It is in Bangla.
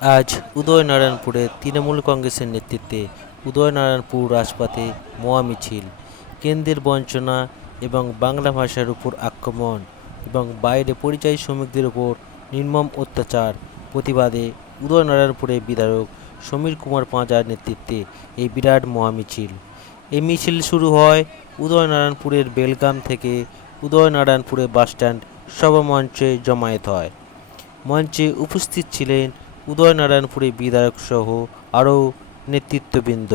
আজ উদয়নারায়ণপুরে তৃণমূল কংগ্রেসের নেতৃত্বে উদয়নারায়ণপুর রাজপথে মোয়া মিছিল। কেন্দ্রের বঞ্চনা এবং বাংলা ভাষার উপর আক্রমণ এবং বাইরে পরিযায়ী শ্রমিকদের উপর নির্মম অত্যাচার প্রতিবাদে উদয়নারায়ণপুরে বিধায়ক সমীর কুমার পাঁজার নেতৃত্বে এই বিরাট মহা মিছিল। এই মিছিল শুরু হয় উদয়নারায়ণপুরের বেলগাম থেকে উদয়নারায়ণপুরে বাসস্ট্যান্ড সভামঞ্চে জমায়েত হয়। মঞ্চে উপস্থিত ছিলেন উদয়নারায়ণপুরী বিধায়ক সহ আরও নেতৃত্ববৃন্দ